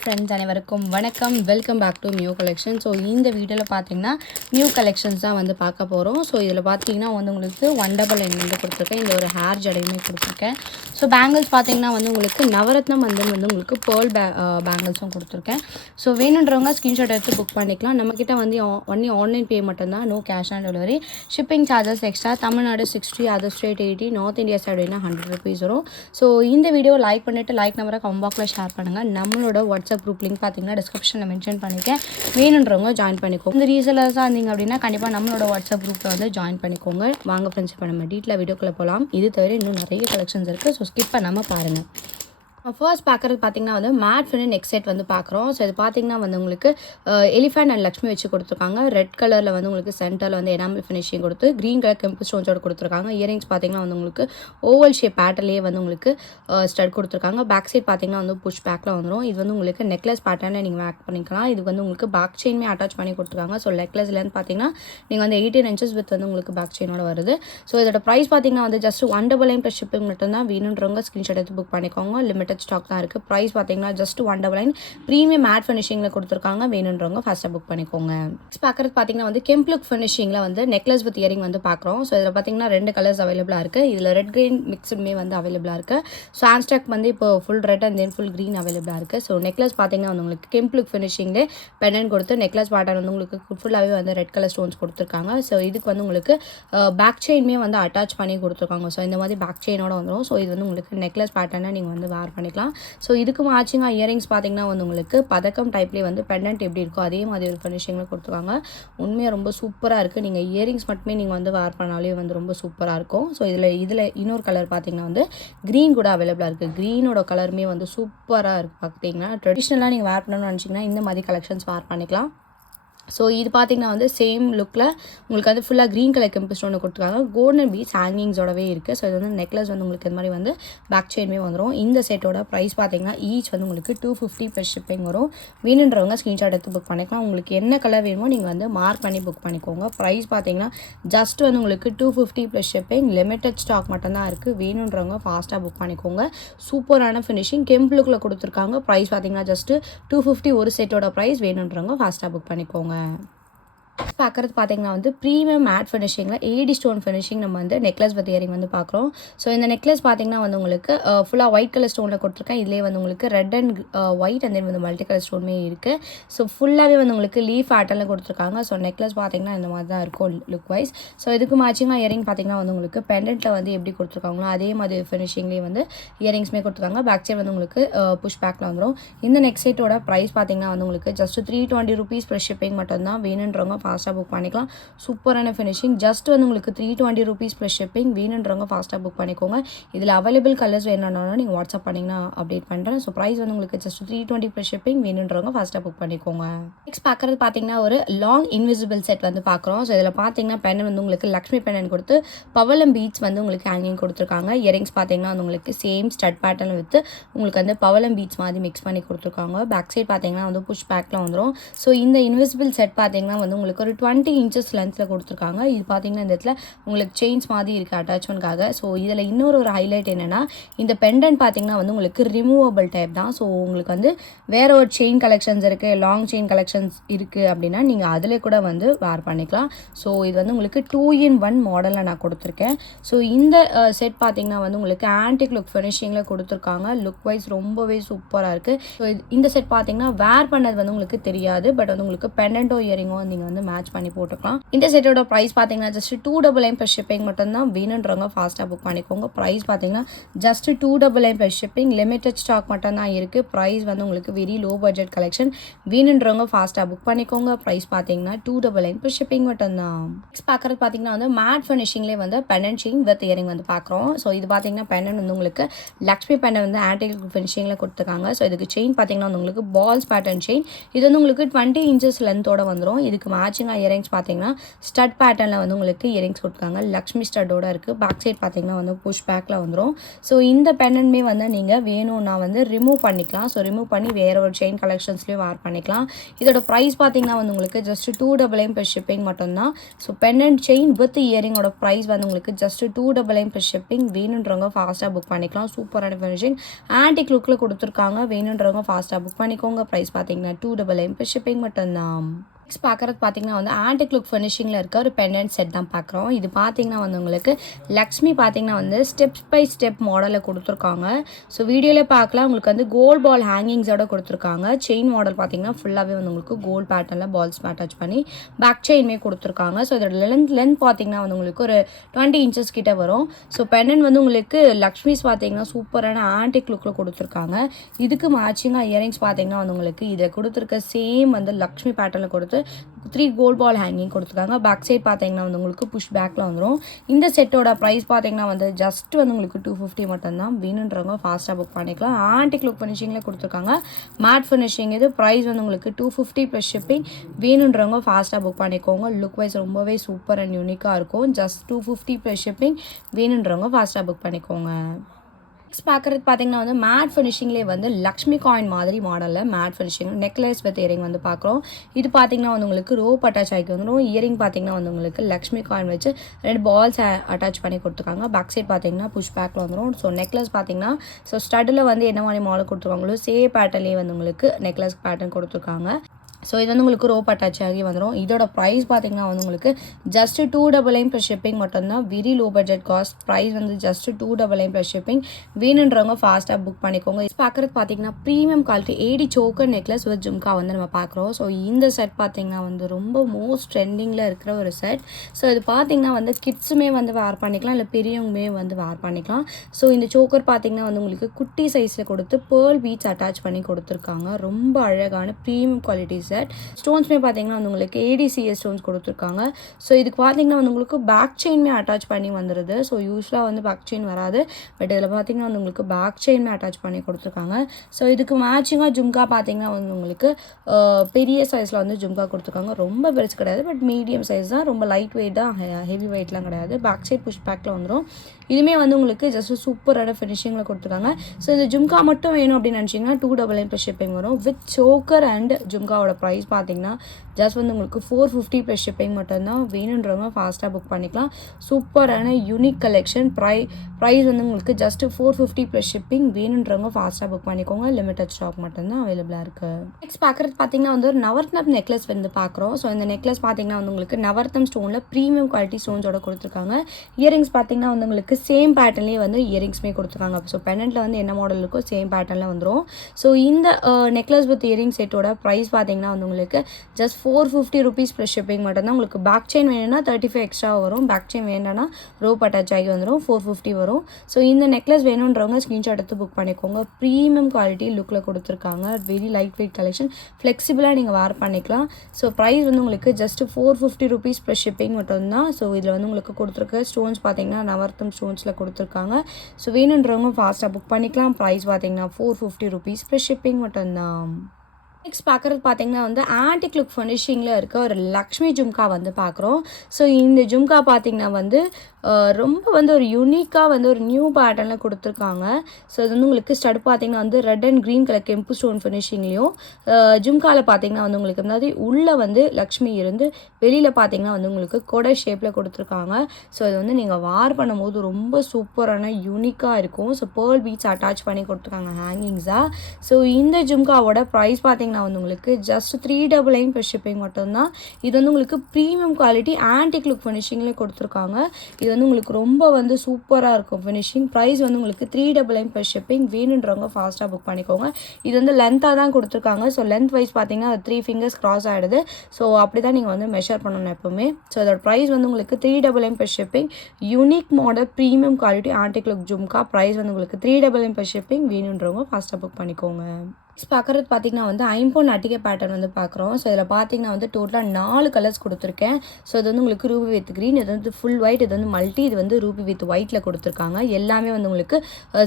Friends அனைவருக்கும் வணக்கம். Welcome back to new collection. So இந்த வீடியோவில் பார்த்தீங்கன்னா நியூ கலெக்ஷன்ஸ் தான் வந்து பார்க்க போகிறோம். ஸோ இதில் பார்த்தீங்கன்னா வந்து உங்களுக்கு 199 வந்து கொடுத்துருக்கேன். இந்த ஒரு ஹேர் ஜடையுமே கொடுத்துருக்கேன். ஸோ பேங்கிள்ஸ் பார்த்தீங்கன்னா வந்து உங்களுக்கு நவரத்னம் வந்து உங்களுக்கு பேர்ல் பேங்கிள்ஸும் கொடுத்துருக்கேன். ஸோ வேணுன்றவங்க ஸ்க்ரீன்ஷாட் எடுத்து புக் பண்ணிக்கலாம். நம்மக்கிட்ட வந்து ஒன்லி ஆன்லைன் பே மட்டும்தான், no cash on delivery. Shipping charges extra. Tamil Nadu 60, other state 80, north India சைடுனா 100 ருபீஸ் வரும். ஸோ இந்த வீடியோ லைக் பண்ணிவிட்டு லைக் நம்பரை கம்பாக்ஸில் ஷேர் பண்ணுங்கள். நம்மளோட வாட்ஸ்அப் குரூப் லிங்க் பார்த்தீங்கன்னா டிஸ்கிரிப்ஷனில் மென்ஷன் பண்ணிக்கேன். வேணுன்றவங்க ஜாயின் பண்ணிக்கோங்க. இந்த ரீசலர்ஸாக இருந்தீங்க அப்படின்னா கண்டிப்பாக நம்மளோட வாட்ஸ்அப் குரூப்பில் வந்து ஜாயின் பண்ணிக்கோங்க. வாங்க ஃப்ரெண்ட்ஸ், இப்போ நம்ம டீட்டெயிலாக வீடியோக்குள்ளே போகலாம். இது தவிர இன்னும் நிறைய கலெக்ஷன்ஸ் இருக்குது. ஸோ ஸ்கிப் பண்ணாமல் பாருங்கள். ஃபர்ஸ்ட் பார்க்குறது பார்த்தீங்கன்னா வந்து மேட் ஃபினிஷ் நெக் செட் வந்து பார்க்குறோம். ஸோ இது பார்த்தீங்கன்னா வந்து உங்களுக்கு எலிஃபண்ட் அண்ட் லக்ஷ்மி வச்சு கொடுத்துருக்காங்க. ரெட் கலரில் வந்து உங்களுக்கு சென்டரில் வந்து எனாமல் ஃபினிஷிங் கொடுத்து க்ரீன் கலர் கெம்பு ஸ்டோன்ஸோட கொடுத்துருக்காங்க. இயரிங்ஸ் பார்த்தீங்கன்னா வந்து உங்களுக்கு ஓவல் ஷேப் பேட்டர்லேயே வந்து உங்களுக்கு ஸ்டட் கொடுத்துருக்காங்க. பேக் சைட் பார்த்தீங்கன்னா வந்து புஷ் பேக்கில் வந்துடும். இது வந்து உங்களுக்கு நெக்லஸ் பேட்டர்னில் நீங்கள் வேக் பண்ணிக்கலாம். இது வந்து உங்களுக்கு பேக் செயின்மே அட்டாச் பண்ணி கொடுத்துருக்காங்க. ஸோ நெக்லஸ்லேருந்து பார்த்தீங்கன்னா நீங்கள் வந்து 18 inches வித் வந்து உங்களுக்கு பேக் செயினோட வருது. ஸோ இதோட ப்ரைஸ் பார்த்தீங்கன்னா வந்து ஜஸ்ட் 199 ப்ளஸ் ஷிப்பிங் மட்டும்தான். வேணுன்றவங்க ஸ்க்ரீன்ஷாட் எடுத்து புக் பண்ணிக்கோங்க. லிமிடெட் ஸ்டாக் தான் இருக்குது. ப்ரைஸ் பார்த்தீங்கன்னா ஜஸ்ட் 199. ப்ரீமியம் மேட் ஃபினிஷிங்கில் கொடுத்துருக்காங்க. வேணுன்றவங்க ஃபஸ்ட்டாக புக் பண்ணிக்கோங்க. நெக்ஸ்ட் பார்க்குறது பார்த்தீங்கன்னா வந்து கெம்ப்லுக் ஃபினிஷிங்கில் வந்து நெக்லஸ் வித் இயரிங் வந்து பார்க்குறோம். ஸோ இதில் பார்த்தீங்கன்னா 2 கலர்ஸ் அவைலபிளாக இருக்குது. இதில் ரெட் க்ரீன் மிக்ஸ்டுமே வந்து அவைலபிளாக இருக்குது. ஸோ ஹேண்ட்ஸ்டாக் வந்து இப்போ full red and then full green அவைலபிளாக இருக்குது. ஸோ நெக்லஸ் பார்த்தீங்கன்னா வந்து உங்களுக்கு கெம்ப்லுக் ஃபினிஷிங்லே பெண்டன்ட் கொடுத்து நெக்லஸ் பேட்டர்ன் வந்து உங்களுக்கு ஃபுல்லாகவே வந்து ரெட் கலர் ஸ்டோன்ஸ் கொடுத்துருக்காங்க. ஸோ இதுக்கு வந்து உங்களுக்கு பேக் செயின்மே வந்து அட்டாச் பண்ணி கொடுத்துருக்காங்க. ஸோ இந்த மாதிரி பேக் செயினோட வந்துடும். ஸோ இது வந்து உங்களுக்கு நெக்லஸ் பேட்டர்னை நீங்கள் வந்து வேர் பண்ணிக்கலாம். ஸோ இதுக்கு மேட்சிங்காக இயரிங்ஸ் பார்த்தீங்கன்னா வந்து உங்களுக்கு பதக்கம் டைப்லேயே வந்து பெண்டன்ட் எப்படி இருக்கோ அதே மாதிரி ஒரு ஃபினிஷிங்கில் கொடுத்துருக்காங்க. உண்மையாக ரொம்ப சூப்பராக இருக்குது. நீங்கள் இயரிங்ஸ் மட்டுமே நீங்கள் வந்து வேர் பண்ணாலே வந்து ரொம்ப சூப்பராக இருக்கும். ஸோ இதில் இன்னொரு கலர் பார்த்தீங்கன்னா வந்து க்ரீன் கூட அவைலபிளாக இருக்குது. க்ரீனோட கலருமே வந்து சூப்பராக இருக்குது. பார்த்தீங்கன்னா ட்ரெடிஷ்னலாக நீங்கள் வேர் பண்ணணும்னு நினச்சிங்கன்னா இந்த மாதிரி கலெக்ஷன்ஸ் வேர் பண்ணிக்கலாம். ஸோ இது பார்த்தீங்கன்னா வந்து சேம் லுக்கில் உங்களுக்கு வந்து ஃபுல்லாக க்ரீன் கலர் கெம்பு ஸ்டோன் கொடுத்துருக்காங்க. கோல்டன் பீட்ஸ் ஹேங்கிங்ஸோடவே இருக்குது. ஸோ இது வந்து நெக்லஸ் வந்து உங்களுக்கு இது மாதிரி வந்து பேக் செயின்மே வந்துடும். இந்த செட்டோட ப்ரைஸ் பார்த்தீங்கன்னா ஈச் வந்து உங்களுக்கு 250 ப்ளஸ் ஷிப்பிங் வரும். வேணுன்றவங்க ஸ்க்ரீன்ஷாட் எடுத்து புக் பண்ணிக்கலாம். உங்களுக்கு என்ன கலர் வேணுமோ நீங்கள் வந்து மார்க் பண்ணி புக் பண்ணிக்கோங்க. ப்ரைஸ் பார்த்தீங்கன்னா ஜஸ்ட் வந்து உங்களுக்கு 250 ப்ளஸ் ஷிப்பிங். லிமிடெட் ஸ்டாக் மட்டும்தான் இருக்குது. வேணுன்றவங்க ஃபாஸ்ட்டாக புக் பண்ணிக்கோங்க. சூப்பரான ஃபினிஷிங் கெம்புலுக்கில் கொடுத்துருக்காங்க. ப்ரைஸ் பார்த்தீங்கன்னா ஜஸ்ட்டு 250 ஒரு செட்டோட ப்ரைஸ். வேணுன்றவங்க ஃபாஸ்ட்டாக புக் பண்ணிக்கோங்க. பார்க்குறது பார்த்தீங்கன்னா வந்து ப்ரீமியம் மேட் ஃபினிஷிங்கில் ஏடி ஸ்டோன் ஃபினிஷிங் நம்ம வந்து நெக்லஸ் வித் இயரிங் வந்து பார்க்குறோம். ஸோ இந்த நெக்லஸ் பார்த்தீங்கன்னா வந்து உங்களுக்கு ஃபுல்லாக ஒயிட் கலர் ஸ்டோனில் கொடுத்துருக்கேன். இதிலே வந்து உங்களுக்கு red and white and then வந்து மல்டி கலர் ஸ்டோனுமே இருக்குது. ஸோ ஃபுல்லாகவே வந்து உங்களுக்கு லீஃப் பேட்டர்னில் கொடுத்துருக்காங்க. ஸோ நெக்லஸ் பார்த்தீங்கன்னா இந்த மாதிரி தான் இருக்கும் லுக் வைஸ். ஸோ இதுக்கு மேட்சிங்காக இயரிங் பார்த்தீங்கன்னா வந்து உங்களுக்கு பெண்டன்ட்டில் வந்து எப்படி கொடுத்துருக்காங்களோ அதே மாதிரி ஃபினிஷிங்லேயே வந்து இயரிங்ஸ்மே கொடுத்துருக்காங்க. பேக் சைட் வந்து உங்களுக்கு புஷ் பேக்கில் வந்துடும். இந்த நெக் செட்டோட ப்ரைஸ் பார்த்தீங்கன்னா வந்து உங்களுக்கு ஜஸ்ட் 320 ருபீஸ் ப்ளஸ் ஷிப்பிங் மட்டும்தான். வேணுன்றவங்க ஃபாஸ்ட்டாக புக் பண்ணிக்கலாம். சூப்பரான ஃபினிஷிங். ஜஸ்ட் வந்து உங்களுக்கு 320 ருபீஸ் ப்ளஸ் ஷிப்பிங். வேணுன்றவங்க ஃபாஸ்ட்டாக புக் பண்ணிக்கோங்க. இதில் அவைலபிள் கலர்ஸ் வேணும்னாலும் நீங்கள் வாட்ஸ்அப் பண்ணிங்கன்னா அப்டேட் பண்ணுறேன். ஸோ ப்ரைஸ் வந்து உங்களுக்கு ஜஸ்ட் 320 ப்ளஸ் ஷிப்பிங். வேணுன்றவங்க ஃபாஸ்ட்டாக புக் பண்ணிக்கோங்க. நெக்ஸ்ட் பார்க்குறது பார்த்தீங்கன்னா ஒரு லாங் இன்விசிபிள் செட் வந்து பார்க்குறோம். ஸோ இதில் பார்த்தீங்கன்னா பென் வந்து உங்களுக்கு லக்ஷ்மி பென் கொடுத்து பவளம் பீட்ஸ் வந்து உங்களுக்கு ஹேங்கிங் கொடுத்துருக்காங்க. இயரிங்ஸ் பார்த்தீங்கன்னா வந்து உங்களுக்கு சேம் ஸ்டட் பேட்டர்ன் வித் உங்களுக்கு வந்து பவளம் பீட்ஸ் மாதிரி மிக்ஸ் பண்ணி கொடுத்துருக்காங்க. பேக் சைட் பார்த்தீங்கன்னா வந்து புஷ் பேக்கில் வந்துடும். ஸோ இந்த இன்விசிபிள் செட் பார்த்தீங்கன்னா வந்து உங்களுக்கு ஒரு 20 inches லென்த்தில் கொடுத்துருக்காங்க. இது பார்த்தீங்கன்னா இந்த இடத்துல உங்களுக்கு செயின்ஸ் மாதிரி இருக்குது அட்டாச்மெண்ட்காக. ஸோ இதில் இன்னொரு ஹைலைட் என்னென்னா இந்த பெண்டன்ட் பார்த்தீங்கன்னா வந்து உங்களுக்கு ரிமூவபிள் டைப் தான். ஸோ உங்களுக்கு வந்து வேறு ஒரு செயின் கலெக்ஷன்ஸ் இருக்குது, லாங் செயின் கலெக்ஷன்ஸ் இருக்குது அப்படின்னா நீங்கள் அதில் கூட வந்து வேர் பண்ணிக்கலாம். ஸோ இது வந்து உங்களுக்கு 2-in-1 மாடலில் நான் கொடுத்துருக்கேன். ஸோ இந்த செட் பார்த்தீங்கன்னா வந்து உங்களுக்கு ஆன்டிக் லுக் ஃபினிஷிங்கில் கொடுத்துருக்காங்க. லுக் வைஸ் ரொம்பவே சூப்பராக இருக்குது. ஸோ இந்த செட் பார்த்தீங்கன்னா வேர் பண்ணது வந்து உங்களுக்கு தெரியாது. பட் வந்து உங்களுக்கு பெண்டன்ட்டோ இயரிங்கோ நீங்கள் வந்து மேட்ச் பண்ணி போட்டுக்கலாம். இந்த செட்டோட ப்ரைஸ் பார்த்தீங்கன்னா ஜஸ்ட் 299 ப்ளஸ் ஷிப்பிங் மட்டும்தான். வேணுன்றவங்க ஃபாஸ்ட்டாக புக் பண்ணிக்கோங்க. ப்ரைஸ் பார்த்தீங்கன்னா just 299 plus shipping. Limited stock மட்டும் தான் இருக்குது. ப்ரைஸ் வந்து உங்களுக்கு வெரி லோ பட்ஜெட் கலெக்ஷன். வேணுன்றவங்க ஃபாஸ்ட்டாக புக் பண்ணிக்கோங்க. ப்ரைஸ் பார்த்தீங்கன்னா 299 ப்ளஸ் ஷிப்பிங் மட்டும்தான். நெக்ஸ்ட் பார்க்குறது பார்த்தீங்கன்னா வந்து மேட் ஃபினிஷிங்லேயே வந்து பெண்டன்ட் செயின் வித் இயரிங் வந்து பார்க்குறோம். ஸோ இது பார்த்தீங்கன்னா பெண்டன்ட் வந்து உங்களுக்கு லக்ஷ்மி பெண்டன்ட் வந்து ஆன்டிக் ஃபினிஷிங்கில் கொடுத்துருக்காங்க. ஸோ இதுக்கு செயின் பார்த்தீங்கன்னா வந்து உங்களுக்கு பால்ஸ் பேட்டர்ன் செயின். இது வந்து உங்களுக்கு 20 inches லென்த்தோட வந்துடும். இதுக்கு மேட்சிங்காக இயரிங்ஸ் பார்த்தீங்கன்னா ஸ்டட் பேட்டர்னில் வந்து உங்களுக்கு இயரிங்ஸ் கொடுத்துருக்காங்க. லக்ஷ்மி ஸ்டட்டோட இருக்குது. பேக் சைட் பார்த்தீங்கன்னா வந்து புஷ் பேக்கில் வந்துடும். ஸோ இந்த பெண்டன்மே வந்து நீங்கள் வேணும்னா வந்து ரிமூவ் பண்ணிக்கலாம். ஸோ ரிமூவ் பண்ணி வேறு ஒரு செயின் கலெக்ஷன்ஸ்லேயும் வேர் பண்ணிக்கலாம். இதோட ப்ரைஸ் பார்த்தீங்கன்னா வந்து உங்களுக்கு ஜஸ்ட் 299 ப்ளஸ் ஷிப்பிங் மட்டும்தான். ஸோ பெண்டன்ட் செயின் வித் இயரிங்கோட ப்ரைஸ் வந்து உங்களுக்கு ஜஸ்ட் 299 ப்ளஸ் ஷிப்பிங். வேணுன்றவங்க ஃபாஸ்ட்டாக புக் பண்ணிக்கலாம். சூப்பரான ஃபினிஷிங் ஆன்டிக் லுக்கில் கொடுத்துருக்காங்க. வேணுன்றவங்க ஃபாஸ்ட்டாக புக் பண்ணிக்கோங்க. ப்ரைஸ் பார்த்தீங்கன்னா 299 ப்ளஸ் ஷிப்பிங் மட்டும்தான். நெக்ஸ்ட் பார்க்குறது பார்த்தீங்கன்னா வந்து ஆன்டிக் லுக் ஃபினிஷிங்கில் இருக்க ஒரு பெண்டன்ட் செட் தான் பார்க்குறோம். இது பார்த்தீங்கன்னா வந்து உங்களுக்கு லக்ஷ்மி பார்த்தீங்கன்னா வந்து ஸ்டெப் பை ஸ்டெப் மாடலில் கொடுத்துருக்காங்க. ஸோ வீடியோவில் பார்க்கலாம். உங்களுக்கு வந்து கோல்ட் பால் ஹேங்கிங்ஸோட கொடுத்துருக்காங்க. செயின் மாடல் பார்த்தீங்கன்னா ஃபுல்லாகவே வந்து உங்களுக்கு கோல்ட் பேட்டர்னில் பால்ஸ் அட்டாச் பண்ணி பேக் செயின்மே கொடுத்துருக்காங்க. ஸோ இதோட லென்த் பார்த்தீங்கன்னா வந்து உங்களுக்கு ஒரு 20 இன்ச்சஸ் கிட்ட வரும். ஸோ பெண்டன்ட் வந்து உங்களுக்கு லக்ஷ்மிஸ் பார்த்தீங்கன்னா சூப்பரான ஆன்டிக் லுக்கில் கொடுத்துருக்காங்க. இதுக்கு மேட்சிங்காக இயரிங்ஸ் பார்த்தீங்கன்னா வந்து உங்களுக்கு இதை கொடுத்துருக்க சேம் வந்து லக்ஷ்மி பேட்டர்னில் கொடுத்து 3 கோல்ட் பால் ஹேங்கிங் கொடுத்துருக்காங்க. பேக் சைட் பார்த்தீங்கன்னா வந்து உங்களுக்கு புஷ் பேக்கில் வந்துடும். இந்த செட்டோட ப்ரைஸ் பார்த்தீங்கன்னா வந்து ஜஸ்ட் வந்து உங்களுக்கு 250 மட்டும்தான். வேணுன்றவங்க ஃபாஸ்ட்டாக புக் பண்ணிக்கலாம். ஆன்டிக் லுக் ஃபினிஷிங்கில் கொடுத்துருக்காங்க. மேட் ஃபினிஷிங் இது. ப்ரைஸ் வந்து உங்களுக்கு 250 ப்ளஸ் ஷிப்பிங். வேணுன்றவங்க ஃபாஸ்ட்டாக புக் பண்ணிக்கோங்க. லுக் வைஸ் ரொம்பவே சூப்பர் அண்ட் யூனிக்காக இருக்கும். Just 250 plus shipping. வேணுன்றவங்க ஃபாஸ்ட்டாக புக் பண்ணிக்கோங்க. நெக்ஸ்ட் பார்க்குறது பார்த்தீங்கன்னா வந்து மேட் ஃபினிஷிங்லேயே வந்து லக்ஷ்மி காயின் மாதிரி மாடலில் matte finishing necklace with earring வந்து பார்க்குறோம். இது பார்த்தீங்கன்னா வந்து உங்களுக்கு ரோப் அட்டாச் ஆகி வந்துடும். இயரிங் பார்த்தீங்கன்னா வந்து உங்களுக்கு லக்ஷ்மி காயின் வச்சு 2 பால்ஸ் அட்டாச் பண்ணி கொடுத்துருக்காங்க. பேக் சைட் பார்த்தீங்கன்னா புஷ் பேக்கில் வந்துடும். ஸோ நெக்லஸ் பார்த்தீங்கன்னா ஸோ ஸ்டட்டில் வந்து என்ன மாதிரி மாடல் கொடுத்துருக்காங்களோ சேம் பேட்டர்லேயே வந்து உங்களுக்கு நெக்லஸ் பேட்டர்ன் கொடுத்துருக்காங்க. ஸோ இது வந்து உங்களுக்கு ரோப் அட்டாச் ஆகி வந்துடும். இதோட ப்ரைஸ் பார்த்தீங்கன்னா வந்து உங்களுக்கு ஜஸ்ட் 299 ப்ளஸ் ஷிப்பிங் மட்டும்தான். Very low budget cost. Price வந்து ஜஸ்ட் 299 ப்ளஸ் ஷிப்பிங். வேணுன்றவங்க ஃபாஸ்ட்டாக புக் பண்ணிக்கோங்க. இது பார்க்குறது பார்த்தீங்கன்னா premium quality AD choker necklace with jhumka வந்து நம்ம பார்க்குறோம். ஸோ இந்த செட் பார்த்தீங்கன்னா வந்து ரொம்ப மோஸ்ட் ட்ரெண்டிங்கில் இருக்கிற ஒரு செட். ஸோ இது பார்த்தீங்கன்னா வந்து கிட்ஸுமே வந்து வேர் பண்ணிக்கலாம், இல்லை பெரியவங்களுமே வந்து வேர் பண்ணிக்கலாம். ஸோ இந்த சோக்கர் பார்த்தீங்கன்னா வந்து உங்களுக்கு குட்டி சைஸில் கொடுத்து பேர்ல் பீட்ஸ் அட்டாச் பண்ணி கொடுத்துருக்காங்க. ரொம்ப அழகான ப்ரீமியம் குவாலிட்டி செட். ஸ்டோன்ஸ்மே பார்த்தீங்கன்னா வந்து உங்களுக்கு ஏடிசிஎஸ் ஸ்டோன்ஸ் கொடுத்துருக்காங்க. ஸோ இதுக்கு பார்த்தீங்கன்னா வந்து உங்களுக்கு பேக் செயின்மே அட்டாச் பண்ணி வந்துடுது. ஸோ யூஸ்வலாக வந்து பேக் செயின் வராது, பட் இதில் பார்த்தீங்கன்னா வந்து உங்களுக்கு பேக் செயின்மே அட்டாச் பண்ணி கொடுத்துருக்காங்க. ஸோ இதுக்கு மேட்சிங்காக ஜும்கா பார்த்தீங்கன்னா வந்து உங்களுக்கு பெரிய சைஸில் வந்து ஜும்கா கொடுத்துருக்காங்க. ரொம்ப பெருசு கிடையாது, பட் மீடியம் சைஸ் தான். ரொம்ப லைட் வெயிட் தான், ஹெவி வெயிட்லாம் கிடையாது. பேக் சைட் புஷ் பேக்கில் வந்துடும். இதுவுமே வந்து உங்களுக்கு ஜஸ்ட் சூப்பரான ஃபினிஷிங்கில் கொடுத்துருக்காங்க. ஸோ இந்த ஜும்கா மட்டும் வேணும் அப்படின்னு நினச்சிங்கன்னா 299 ப்ளஸ் ஷிப்பிங் வரும். வித் சோக்கர் அண்ட் ஜும்காவோட ப்ரைஸ் பார்த்தீங்கன்னா ஜஸ்ட் வந்து உங்களுக்கு 450 ப்ளஸ் ஷிப்பிங் மட்டும்தான். வேணுன்றவங்க ஃபாஸ்ட்டாக புக் பண்ணிக்கலாம். சூப்பரான யூனிக் கலெக்ஷன். ப்ரைஸ் வந்து உங்களுக்கு ஜஸ்ட் 450 ப்ளஸ் ஷிப்பிங். வேணுன்றவங்க ஃபாஸ்ட்டாக புக் பண்ணிக்கோங்க. லிமிட்டட் ஸ்டாக் மட்டும்தான் அவைலபிளாக இருக்குது. நெக்ஸ்ட் பார்க்குறது பார்த்தீங்கன்னா வந்து ஒரு நவரத்னம் நெக்லஸ் வந்து பார்க்குறோம். ஸோ இந்த நெக்லஸ் பார்த்தீங்கன்னா வந்து உங்களுக்கு நவரத்னம் ஸ்டோனில் ப்ரீமியம் குவாலிட்டி ஸ்டோன்ஸோட கொடுத்துருக்காங்க. இயரிங்ஸ் பார்த்தீங்கன்னா வந்து உங்களுக்கு சேம் பேட்டர்ன்லேயே வந்து இயரிங்ஸ்மே கொடுத்துருக்காங்க. ஸோ பெண்டன்ட்டில் வந்து என்ன மாடல் இருக்கோ சேம் பேட்டர்னில் வந்துடும். ஸோ இந்த நெக்லஸ் வித் இயரிங் செட்டோட ப்ரைஸ் பார்த்தீங்கன்னா வந்து உங்களுக்கு ஜஸ்ட் 450 ருபீஸ் ப்ளஸ் ஷிப்பிங் மட்டும்தான். உங்களுக்கு பேக் செயின் வேணும்னா 35 எக்ஸ்ட்ரா வரும். பேக் செயின் வேணும்னா ரோப் அட்டாச் ஆகி வந்துடும். 450 வரும். ஸோ இந்த நெக்லஸ் வேணுன்றவங்க ஸ்க்ரீன்ஷாட் எடுத்து புக் பண்ணிக்கோங்க. ப்ரீமியம் குவாலிட்டி லுக்கில் கொடுத்துருக்காங்க. Very light weight collection. ஃப்ளெக்சிபிளாக நீங்கள் வேர் பண்ணிக்கலாம். ஸோ ப்ரைஸ் வந்து உங்களுக்கு ஜஸ்ட் 450 ருபீஸ் ப்ளஸ் ஷிப்பிங் மட்டும்தான். ஸோ இதில் வந்து உங்களுக்கு கொடுத்துருக்க ஸ்டோன்ஸ் பார்த்தீங்கன்னா நவரத்னம் ஸ்டோன்ஸில் கொடுத்துருக்காங்க. ஸோ வேணுன்றவங்க ஃபாஸ்ட்டாக புக் பண்ணிக்கலாம். ப்ரைஸ் பார்த்தீங்கன்னா 450 ருபீஸ் ப்ளஸ் ஷிப்பிங் மட்டும்தான். நெக்ஸ்ட் பார்க்குறது பார்த்தீங்கன்னா வந்து ஆன்டிக் லுக் ஃபினிஷிங்கில் இருக்க ஒரு லக்ஷ்மி ஜும்கா வந்து பார்க்குறோம். ஸோ இந்த ஜும்கா பார்த்தீங்கன்னா வந்து ரொம்ப வந்து ஒரு யூனிக்காக வந்து ஒரு நியூ பேட்டர்னில் கொடுத்துருக்காங்க. ஸோ இது வந்து உங்களுக்கு ஸ்டட் பார்த்தீங்கன்னா வந்து ரெட் அண்ட் க்ரீன் கலர் கெம்பு ஸ்டோன் ஃபினிஷிங்லேயும் ஜும்காவில் பார்த்தீங்கன்னா வந்து உங்களுக்கு அதாவது உள்ளே வந்து லக்ஷ்மி இருந்து வெளியில் பார்த்தீங்கன்னா வந்து உங்களுக்கு கொடை ஷேப்பில் கொடுத்துருக்காங்க. ஸோ இது வந்து நீங்கள் வார் பண்ணும்போது ரொம்ப சூப்பரான யூனிக்காக இருக்கும். ஸோ பேர்ல் பீட்ஸ் அட்டாச் பண்ணி கொடுத்துருக்காங்க ஹேங்கிங்ஸாக. ஸோ இந்த ஜும்காவோட ப்ரைஸ் பார்த்தீங்கன்னா வந்து உங்களுக்கு ஜஸ்ட் 399 ப்ளஸ் ஷிப்பிங் மட்டும்தான். இது வந்து உங்களுக்கு ப்ரீமியம் குவாலிட்டி ஆன்டிக் லுக் ஃபினிஷிங்கில் கொடுத்துருக்காங்க. இது வந்து உங்களுக்கு ரொம்ப வந்து சூப்பராக இருக்கும் ஃபினிஷிங். ப்ரைஸ் வந்து உங்களுக்கு 399 ப்ளஸ் ஷிப்பிங். வேணுன்றவங்க ஃபாஸ்ட்டாக புக் பண்ணிக்கோங்க. இது வந்து லென்த்தாக தான் கொடுத்துருக்காங்க. ஸோ லென்த் வைஸ் பார்த்தீங்கன்னா 3 ஃபிங்கர்ஸ் கிராஸ் ஆகிடுது. ஸோ அப்படி தான் நீங்கள் வந்து மெஷர் பண்ணணும் எப்போவுமே. ஸோ அதோட ப்ரைஸ் வந்து உங்களுக்கு 399 plus shipping. Unique model premium quality antique look jhumka. Price வந்து உங்களுக்கு 399 ப்ளஸ் ஷிப்பிங். வேணுன்றவங்க ஃபாஸ்ட்டாக புக் பண்ணிக்கோங்க. பார்க்குறது பார்த்தீங்கன்னா வந்து ஐம்பொன் அட்டிகை பேட்டர்ன் வந்து பார்க்குறோம். ஸோ இதில் பார்த்தீங்கன்னா வந்து டோட்டலாக 4 கலர்ஸ் கொடுத்துருக்கேன். ஸோ இது வந்து உங்களுக்கு ரூபி வித் க்ரீன், இது வந்து ஃபுல் ஒயிட், இது வந்து மல்டி, இது வந்து ரூபி வித் ஒயிட்டில் கொடுத்துருக்காங்க. எல்லாமே வந்து உங்களுக்கு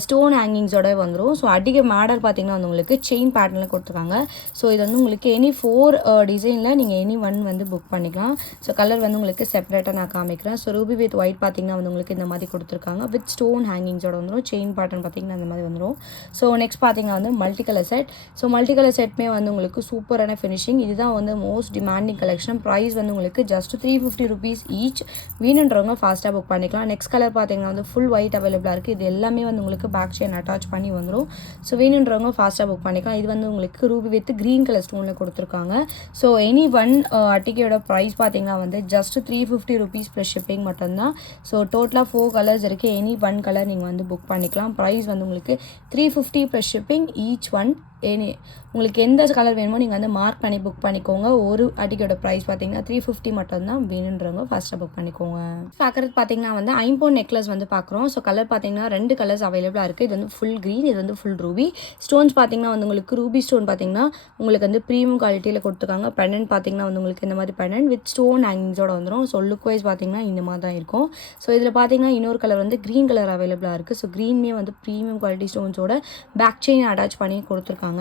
ஸ்டோன் ஹேங்கிங்ஸோட வந்துடும். ஸோ அட்டிகை மாடல் பார்த்தீங்கன்னா வந்து உங்களுக்கு செயின் பேட்டர்னில் கொடுத்துருக்காங்க. ஸோ இது வந்து உங்களுக்கு எனி 4 டிசைனில் நீங்கள் எனி ஒன் வந்து புக் பண்ணிக்கலாம். ஸோ கலர் வந்து உங்களுக்கு செப்பரேட்டாக நான் காமிக்கிறேன். ஸோ ரூபி வித் ஒயிட் பார்த்தீங்கன்னா வந்து உங்களுக்கு இந்த மாதிரி கொடுத்துருக்காங்க. வித் ஸ்டோன் ஹேங்கிங்ஸோட வந்துடும். செயின் பேட்டர்ன் பார்த்தீங்கன்னா இந்த மாதிரி வந்துடும். ஸோ நெக்ஸ்ட் பார்த்தீங்கன்னா வந்து multi colour set. So multi colour செட்மே வந்து உங்களுக்கு சூப்பரான ஃபினிஷிங். இதுதான் வந்து மோஸ்ட் டிமாண்டிங் கலெக்ஷன். ப்ரைஸ் வந்து உங்களுக்கு ஜஸ்ட் 350 ருபீஸ் ஈச். வேணுன்றவங்க ஃபாஸ்ட்டாக புக் பண்ணிக்கலாம். நெக்ஸ்ட் கலர் பார்த்தீங்கன்னா வந்து ஃபுல் ஒயிட் அவைலபிளாக இருக்குது. இது எல்லாமே வந்து உங்களுக்கு பேக் செயின் அட்டாச் பண்ணி வந்துடும். ஸோ வேணுன்றவங்க ஃபாஸ்ட்டாக புக் பண்ணிக்கலாம். இது வந்து உங்களுக்கு ரூபி வித் க்ரீன் கலர் ஸ்டோனில் கொடுத்துருக்காங்க. ஸோ எனி ஒன் அட்டிகையோட ப்ரைஸ் பார்த்தீங்கன்னா வந்து ஜஸ்ட் 350 ருபீஸ் ப்ளஸ் ஷிப்பிங் மட்டும்தான். ஸோ டோட்டலாக 4 கலர்ஸ் இருக்குது. எனி ஒன் கலர் நீங்கள் வந்து புக் பண்ணிக்கலாம். ப்ரைஸ் வந்து உங்களுக்கு 350 ப்ளஸ் ஷிப்பிங் ஈச் ஒன். உங்களுக்கு எந்த கலர் வேணுமோ நீங்கள் வந்து மார்க் பண்ணி புக் பண்ணிக்கோங்க. ஒரு அட்டிகையோட ப்ரைஸ் பார்த்தீங்கன்னா 350 மட்டும்தான். வேணுன்றவங்க ஃபஸ்ட்டாக புக் பண்ணிக்கோங்க. பார்க்குறது பார்த்தீங்கன்னா வந்து ஐம்பொன் நெக்லஸ் வந்து பார்க்குறோம். ஸோ கலர் பார்த்தீங்கன்னா 2 கலர்ஸ் அவைலபிளாக இருக்குது. இது வந்து ஃபுல் க்ரீன், இது வந்து ஃபுல் ரூபி. ஸ்டோன்ஸ் பார்த்தீங்கன்னா வந்து உங்களுக்கு ரூபி ஸ்டோன் பார்த்தீங்கன்னா உங்களுக்கு வந்து ப்ரீமியம் குவாலிட்டியில் கொடுத்துருக்காங்க. பெண்டன்ட் பார்த்தீங்கன்னா வந்து உங்களுக்கு இந்த மாதிரி பெண்டன்ட் வித் ஸ்டோன் ஹேங்கிங்ஸோட வந்துடும். ஸோ லுக் வைஸ் பார்த்தீங்கன்னா இந்த மாதிரி தான் இருக்கும். ஸோ இதில் பார்த்தீங்கன்னா இன்னொரு கலர் வந்து க்ரீன் கலர் அவைலபிளாக இருக்குது. ஸோ க்ரீன்மே வந்து ப்ரீமியம் குவாலிட்டி ஸ்டோன்ஸோட பேக் செயின் அட்டாச் பண்ணி கொடுத்துருக்காங்க.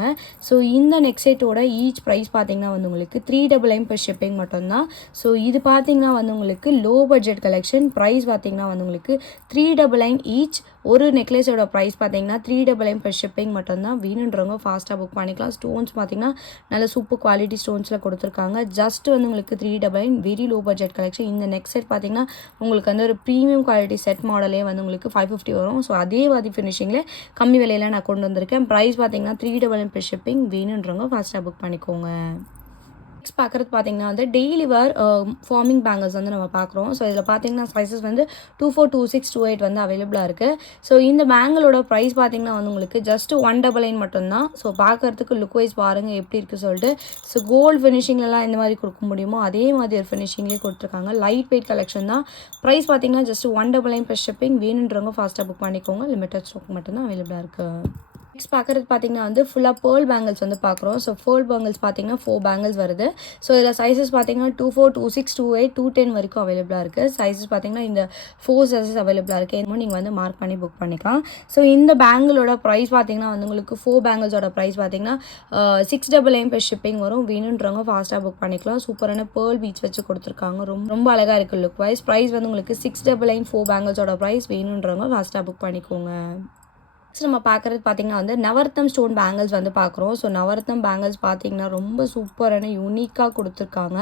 ஸோ இந்த நெக் செட்டோட ஈச் ப்ரைஸ் பார்த்தீங்கன்னா வந்து உங்களுக்கு 399 per ஷிப்பிங் மட்டும்தான். ஸோ இது பார்த்தீங்கன்னா வந்து உங்களுக்கு லோ பட்ஜெட் கலெக்ஷன். ப்ரைஸ் பார்த்தீங்கன்னா வந்து உங்களுக்கு 399 ஈச். ஒரு நெக்லஸோட ப்ரைஸ் பார்த்தீங்கன்னா 399 per ஷிப்பிங் மட்டும்தான். வேணுன்றவங்க ஃபாஸ்ட்டாக புக் பண்ணிக்கலாம். ஸ்டோன்ஸ் பார்த்தீங்கன்னா நல்ல சூப்பர் குவாலிட்டி ஸ்டோன்ஸில் கொடுத்துருக்காங்க. ஜஸ்ட் வந்து உங்களுக்கு 399 வெரி லோ பட்ஜெட் கலெக்ஷன். இந்த நெக் செட் பார்த்தீங்கன்னா உங்களுக்கு வந்து ஒரு ப்ரீமியம் குவாலிட்டி செட் மாடலே வந்து உங்களுக்கு 550 வரும். ஸோ அதே மாதிரி ஃபினிஷிங்கில் கம்மி விலையில் நான் கொண்டு வந்திருக்கேன். ப்ரைஸ் பார்த்தீங்கன்னா 399 per ஷிப்பிங். வேணுன்றவங்க ஃபாஸ்ட்டாக புக் பண்ணிக்கோங்க. நெக்ஸ்ட் பார்க்குறது பார்த்தீங்கன்னா வந்து டெய்லி வேர் ஃபார்மிங் பேங்கிள்ஸ் வந்து நம்ம பார்க்குறோம். ஸோ இதில் பார்த்தீங்கன்னா சைஸஸ் வந்து 24, 26, 28 வந்து அவைலபிளாக இருக்குது. ஸோ இந்த பேங்கிளோட ப்ரைஸ் பார்த்தீங்கன்னா வந்து உங்களுக்கு ஜஸ்ட் 199 மட்டும்தான். ஸோ பார்க்குறதுக்கு லுக் வைஸ் பாருங்கள் எப்படி இருக்குது சொல்லிட்டு. ஸோ கோல்டு ஃபினிஷிங்லலாம் எந்த மாதிரி கொடுக்க முடியுமோ அதே மாதிரி ஒரு ஃபினிஷிங்லேயே கொடுத்துருக்காங்க. லைட் வெயிட் கலெக்ஷன் தான். ப்ரைஸ் பார்த்தீங்கன்னா ஜஸ்ட் 199 per ஷிப்பிங். வேணுன்றவங்க ஃபாஸ்ட்டாக புக் பண்ணிக்கோங்க. லிமிட்டட் ஸ்டாக் மட்டும்தான் அவைலபிளாக இருக்குது. நெக்ஸ்ட் பார்க்குறது பார்த்தீங்கன்னா வந்து ஃபுல்லாக பேர்ல் பேங்கிள்ஸ் வந்து பார்க்குறோம். ஸோ பேர்ல் பேங்கிள்ஸ் பார்த்தீங்கன்னா 4 பேங்கிள்ஸ் வருது. ஸோ இதில் சைஸஸ் பார்த்தீங்கன்னா 24, 26, 28, 210 வரைக்கும் அவைலபிளாக இருக்குது. சைஸஸ் பார்த்தீங்கன்னா இந்த 4 சைஸஸ் அவைலபிளாக இருக்குது. என்னமோ நீங்கள் வந்து மார்க் பண்ணி புக் பண்ணிக்கலாம். ஸோ இந்த பேங்கிளோட ப்ரைஸ் பார்த்தீங்கன்னா வந்து உங்களுக்கு 4 பேங்கிள்ஸோட ப்ரைஸ் பார்த்தீங்கன்னா 699 per ஷிப்பிங் வரும். வேணுன்றவங்க ஃபாஸ்ட்டாக புக் பண்ணிக்கலாம். சூப்பரான பேர்ல் பீட்ஸ் வச்சு கொடுத்துருக்காங்க. ரொம்ப அழகாக இருக்குது லுக் வைஸ். ப்ரைஸ் வந்து உங்களுக்கு 699 4 பேங்கிள்ஸோட ப்ரைஸ். வேணுன்றவங்க ஃபாஸ்ட்டாக புக் பண்ணிக்கோங்க. நெக்ஸ்ட் நம்ம பார்க்குறது பார்த்தீங்கன்னா வந்து நவரத்னம் ஸ்டோன் பேங்கிள்ஸ் வந்து பார்க்குறோம். ஸோ நவரத்னம் பேங்கிள்ஸ் பார்த்தீங்கன்னா ரொம்ப சூப்பரான யூனிக்காக கொடுத்துருக்காங்க.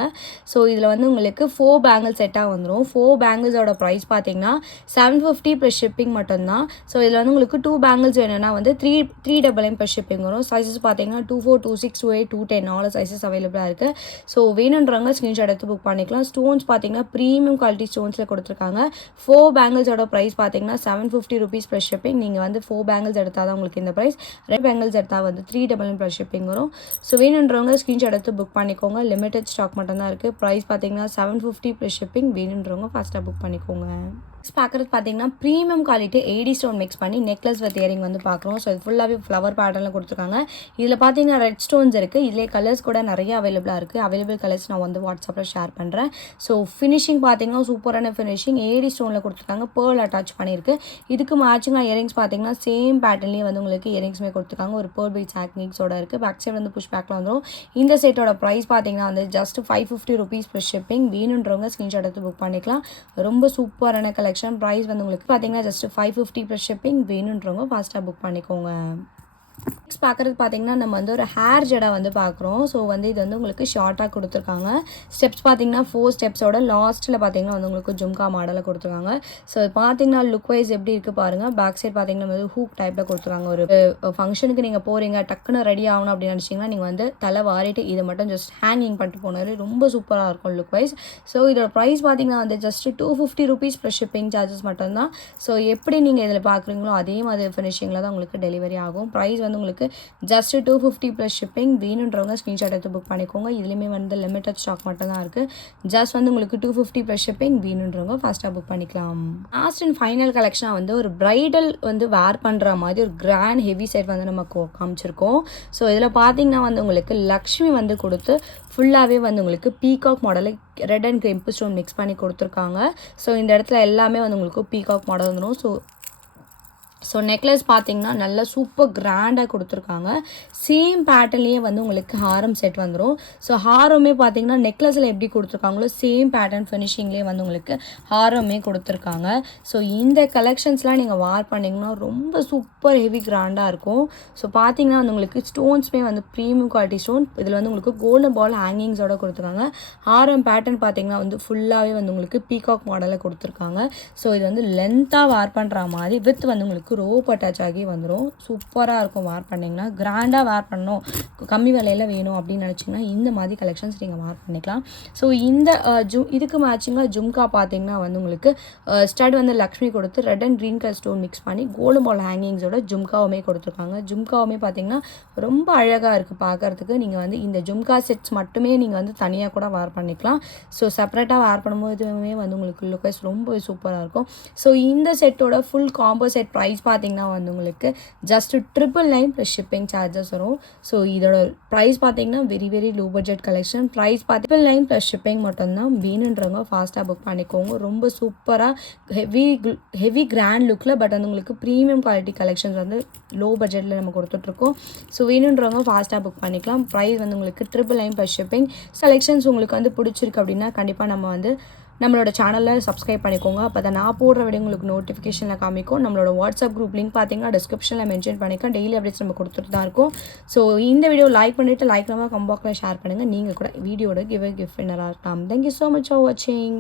ஸோ இதில் வந்து உங்களுக்கு 4 பேங்கிள் செட்டாக வந்துடும். 4 பேங்கிள்ஸோட ப்ரைஸ் பார்த்தீங்கன்னா 750 ப்ளஸ் ஷிப்பிங் மட்டும்தான். ஸோ இதில் வந்து உங்களுக்கு 2 பேங்கிள்ஸ் வேணும்னா வந்து 399 per ஷிப்பிங் வரும். சைஸஸ் பார்த்தீங்கன்னா 24, 26, 28, 210 4 சைஸஸ் அவைலபிளாக இருக்குது. ஸோ வேணுன்றவங்க ஸ்க்ரீன்ஷாட் எடுத்து புக் பண்ணிக்கலாம். ஸ்டோன்ஸ் பார்த்தீங்கன்னா ப்ரீமியம் குவாலிட்டி ஸ்டோன்ஸில் கொடுத்துருக்காங்க. 4 பேங்கிள்ஸோட ப்ரைஸ் பார்த்தீங்கன்னா 750 ருபீஸ் ப்ளஸ் ஷிப்பிங். நீங்கள் வந்து 4 பேங்கிள்ஸ் எடுத்தால் தான் உங்களுக்கு இந்த ப்ரைஸ். 2 பேங்கிள்ஸ் எடுத்தால் வந்து 399 ப்ளஸ் ஷிப்பிங் வரும். ஸோ வேணுன்றவங்க ஸ்க்ரீன்ஷாட் எடுத்து புக் பண்ணிக்கோங்க. லிமிட்டட் ஸ்டாக் மட்டும் தான் இருக்குது. ப்ரைஸ் பார்த்தீங்கன்னா 750 ப்ளஸ் ஷிப்பிங். வேணுன்றவங்க ஃபாஸ்ட்டாக புக் பண்ணிக்கோங்க. நெக்ஸ்ட் பார்க்குறது பார்த்தீங்கன்னா ப்ரீமியம் குவாலிட்டி 80 ஸ்டோன் மிக்ஸ் பண்ணி நெக்லஸ் வித் இயரிங் வந்து பார்க்குறோம். ஸோ இது ஃபுல்லாகவே ஃப்ளவர் பேட்டர்னில் கொடுத்துருக்காங்க. இதில் பார்த்தீங்கன்னா ரெட் ஸ்டோன்ஸ் இருக்குது. இதிலே கலர்ஸ் கூட நிறைய அவைலபிளாக இருக்குது. அவைலபிள் கலர்ஸ் நான் வந்து வாட்ஸ்அப்பில் ஷேர் பண்ணுறேன். ஸோ ஃபினிஷிங் பார்த்தீங்கன்னா சூப்பரான ஃபினிஷிங் 80 ஸ்டோனில் கொடுத்துருக்காங்க. பேர்ல் அட்டாச் பண்ணியிருக்கு. இதுக்கு மேட்சிங்காக இயரிங்ஸ் பார்த்தீங்கன்னா சேம் பேட்டர்ன்லேயே வந்து உங்களுக்கு இயரிங்ஸுமே கொடுத்துருக்காங்க. ஒரு பேர்ல் பீட்ஸ் ஹேங்கிங்ஸோட இருக்குது. பேக் சைடு வந்து புஷ் பேக்கில் வந்துடும். இந்த செட்டோட ப்ரைஸ் பார்த்தீங்கன்னா வந்து ஜஸ்ட் 550 ருபீஸ் ப்ளஸ் ஷிப்பிங். வேணுன்றவங்க ஸ்க்ரீன்ஷாட் எடுத்து புக் பண்ணிக்கலாம். ரொம்ப சூப்பரான கலெக்ஷன். ப்ரைஸ் வந்து உங்களுக்கு பார்த்தீங்கன்னா ஜஸ்ட் 550 ப்ளஸ் ஷிப்பிங். வேணுன்றவங்க ஃபாஸ்ட்டாக புக் பண்ணிக்கோங்க. நெக்ஸ்ட் பார்க்குறது பார்த்தீங்கன்னா நம்ம வந்து ஒரு ஹேர் ஜடா வந்து பார்க்குறோம். ஸோ வந்து இது வந்து உங்களுக்கு ஷார்ட்டாக கொடுத்துருக்காங்க. ஸ்டெப்ஸ் பார்த்தீங்கன்னா 4 ஸ்டெப்ஸோட லாஸ்ட்டில் பார்த்தீங்கன்னா வந்து உங்களுக்கு ஜும்கா மாடலில் கொடுத்துருக்காங்க. ஸோ பார்த்தீங்கன்னா லுக் வைஸ் எப்படி இருக்குது பாருங்கள். பேக் சைட் பார்த்தீங்கன்னா வந்து ஹூக் டைப்பில் கொடுத்துருக்காங்க. ஒரு ஃபங்க்ஷனுக்கு நீங்கள் போகிறீங்க, டக்குன்னு ரெடி ஆகணும் அப்படின்னு நினச்சிங்கன்னா நீங்கள் வந்து தலை வாரிட்டு இதை மட்டும் ஜஸ்ட் ஹேங்கிங் பண்ணிட்டு போனாரு. ரொம்ப சூப்பராக இருக்கும் லுக் வைஸ். ஸோ இதோட ப்ரைஸ் பார்த்தீங்கன்னா வந்து just 250 rupees plus shipping charges மட்டும்தான். ஸோ எப்படி நீங்கள் இதில் பார்க்குறீங்களோ அதே மாதிரி ஃபினிஷிங்கில் தான் உங்களுக்கு டெலிவரி ஆகும். ப்ரைஸ் வந்து வந்து உங்களுக்கு ஜஸ்ட் 250 ப்ளஸ் ஷிப்பிங். வேணுன்றவங்க ஸ்க்ரீன்ஷாட் எடுத்து புக் பண்ணிக்கோங்க. இதுலேயுமே வந்து லிமிட்டட் ஸ்டாக் மட்டும் தான் இருக்குது. ஜஸ்ட் வந்து உங்களுக்கு 250 ப்ளஸ் ஷிப்பிங். வேணுன்றவங்க ஃபாஸ்ட்டாக புக் பண்ணிக்கலாம். லாஸ்ட் அண்ட் ஃபைனல் கலெக்ஷனாக வந்து ஒரு பிரைடல் வந்து வேர் பண்ணுற மாதிரி ஒரு கிராண்ட் ஹெவி செட் வந்து நம்ம காமிச்சிருக்கோம். ஸோ இதில் பார்த்தீங்கன்னா வந்து உங்களுக்கு லக்ஷ்மி வந்து கொடுத்து ஃபுல்லாகவே வந்து உங்களுக்கு பீகாக் மாடலில் ரெட் அண்ட் கெம்பு ஸ்டோன் மிக்ஸ் பண்ணி கொடுத்துருக்காங்க. ஸோ இந்த இடத்துல எல்லாமே வந்து உங்களுக்கு பீகாக் மாடல் வந்துடும். ஸோ நெக்லஸ் பார்த்தீங்கன்னா நல்லா சூப்பர் கிராண்டாக கொடுத்துருக்காங்க. சேம் பேட்டர்ன்லேயே வந்து உங்களுக்கு ஹாரம் செட் வந்துடும். ஸோ ஹாரமே பார்த்தீங்கன்னா நெக்லஸில் எப்படி கொடுத்துருக்காங்களோ சேம் பேட்டர்ன் ஃபினிஷிங்லேயே வந்து உங்களுக்கு ஹாரமே கொடுத்துருக்காங்க. ஸோ இந்த கலெக்ஷன்ஸ்லாம் நீங்கள் வார் பண்ணிங்கன்னா ரொம்ப சூப்பர் ஹெவி கிராண்டாக இருக்கும். ஸோ பார்த்தீங்கன்னா வந்து உங்களுக்கு ஸ்டோன்ஸுமே வந்து ப்ரீமியம் குவாலிட்டி ஸ்டோன். இதில் வந்து உங்களுக்கு கோல்டன் பால் ஹேங்கிங்ஸோட கொடுத்துருக்காங்க. ஹாரம் பேட்டர்ன் பார்த்தீங்கன்னா வந்து ஃபுல்லாகவே வந்து உங்களுக்கு பீகாக் மாடலில் கொடுத்துருக்காங்க. ஸோ இது வந்து லென்த்தாக வார் பண்ணுற மாதிரி வித் வந்து உங்களுக்கு ரோப் அட்டாச் ஆகி வந்துடும். சூப்பராக இருக்கும் வார் பண்ணிங்கன்னா. கிராண்டாக வேர் பண்ணணும், கம்மி விலையில் வேணும் அப்படின்னு நினச்சிங்கன்னா இந்த மாதிரி கலெக்ஷன்ஸ் நீங்கள் வார் பண்ணிக்கலாம். ஸோ இந்த இதுக்கு மேட்சிங்காக ஜும்கா பார்த்தீங்கன்னா வந்து உங்களுக்கு ஸ்டட் வந்து லக்ஷ்மி கொடுத்து red and green colour stone mix பண்ணி கோல்டன் பால் ஹேங்கிங்ஸோட ஜும்காவுமே கொடுத்துருக்காங்க. ஜும்காவுமே பார்த்தீங்கன்னா ரொம்ப அழகாக இருக்குது பார்க்குறதுக்கு. நீங்கள் வந்து இந்த ஜும்கா செட்ஸ் மட்டுமே நீங்கள் வந்து தனியாக கூட வேர் பண்ணிக்கலாம். ஸோ செப்பரேட்டாக வேர் பண்ணும்போதுமே வந்து உங்களுக்கு லுக்கஸ் ரொம்ப சூப்பராக இருக்கும். ஸோ இந்த செட்டோட ஃபுல் காம்போ செட் ப்ரைஸ் பார்த்தீங்கன்னா வந்து உங்களுக்கு ஜஸ்ட் 999 ப்ளஸ் ஷிப்பிங் சார்ஜஸ் வரும். ஸோ இதோட ப்ரைஸ் பார்த்தீங்கன்னா very very low budget collection. Price 999 plus shipping மட்டும்தான். வேணுன்றவங்க ஃபாஸ்ட்டாக புக் பண்ணிக்கோங்க. ரொம்ப சூப்பராக ஹெவி கிராண்ட் லுக்கில் பட் வந்து உங்களுக்கு ப்ரீமியம் குவாலிட்டி கலெக்ஷன்ஸ் வந்து லோ பட்ஜெட்டில் நம்ம கொடுத்துட்ருக்கோம். ஸோ வேணுன்றவங்க ஃபாஸ்ட்டாக புக் பண்ணிக்கலாம். ப்ரைஸ் வந்து உங்களுக்கு 999 ப்ளஸ் ஷிப்பிங். கலெக்ஷன்ஸ் உங்களுக்கு வந்து பிடிச்சிருக்கு அப்படின்னா கண்டிப்பாக நம்மளோட சேனலில் சப்ஸ்கிரைப் பண்ணிக்கோங்க. அப்போ தான் நான் போடுற வீடியோ உங்களுக்கு நோட்டிஃபிகேஷனில் காமிக்கும். நம்மளோட வாட்ஸ்அப் குரூப் லிங்க் பார்த்தீங்கன்னா டிஸ்கிரிப்ஷனில் மென்ஷன் பண்ணிக்கோம். டெய்லி அப்டேட்ஸ் நம்ம கொடுத்துட்டு தான் இருக்கோம். ஸோ இந்த வீடியோ லைக் பண்ணிவிட்டு லைக் நம்ம கம்பாக்ஸில் ஷேர் பண்ணுங்கள். நீங்கள் கூட வீடியோட கிஃப்ட் வின்னராக இருக்கலாம். தேங்க்யூ ஸோ மச் ஃபார் வாட்சிங்.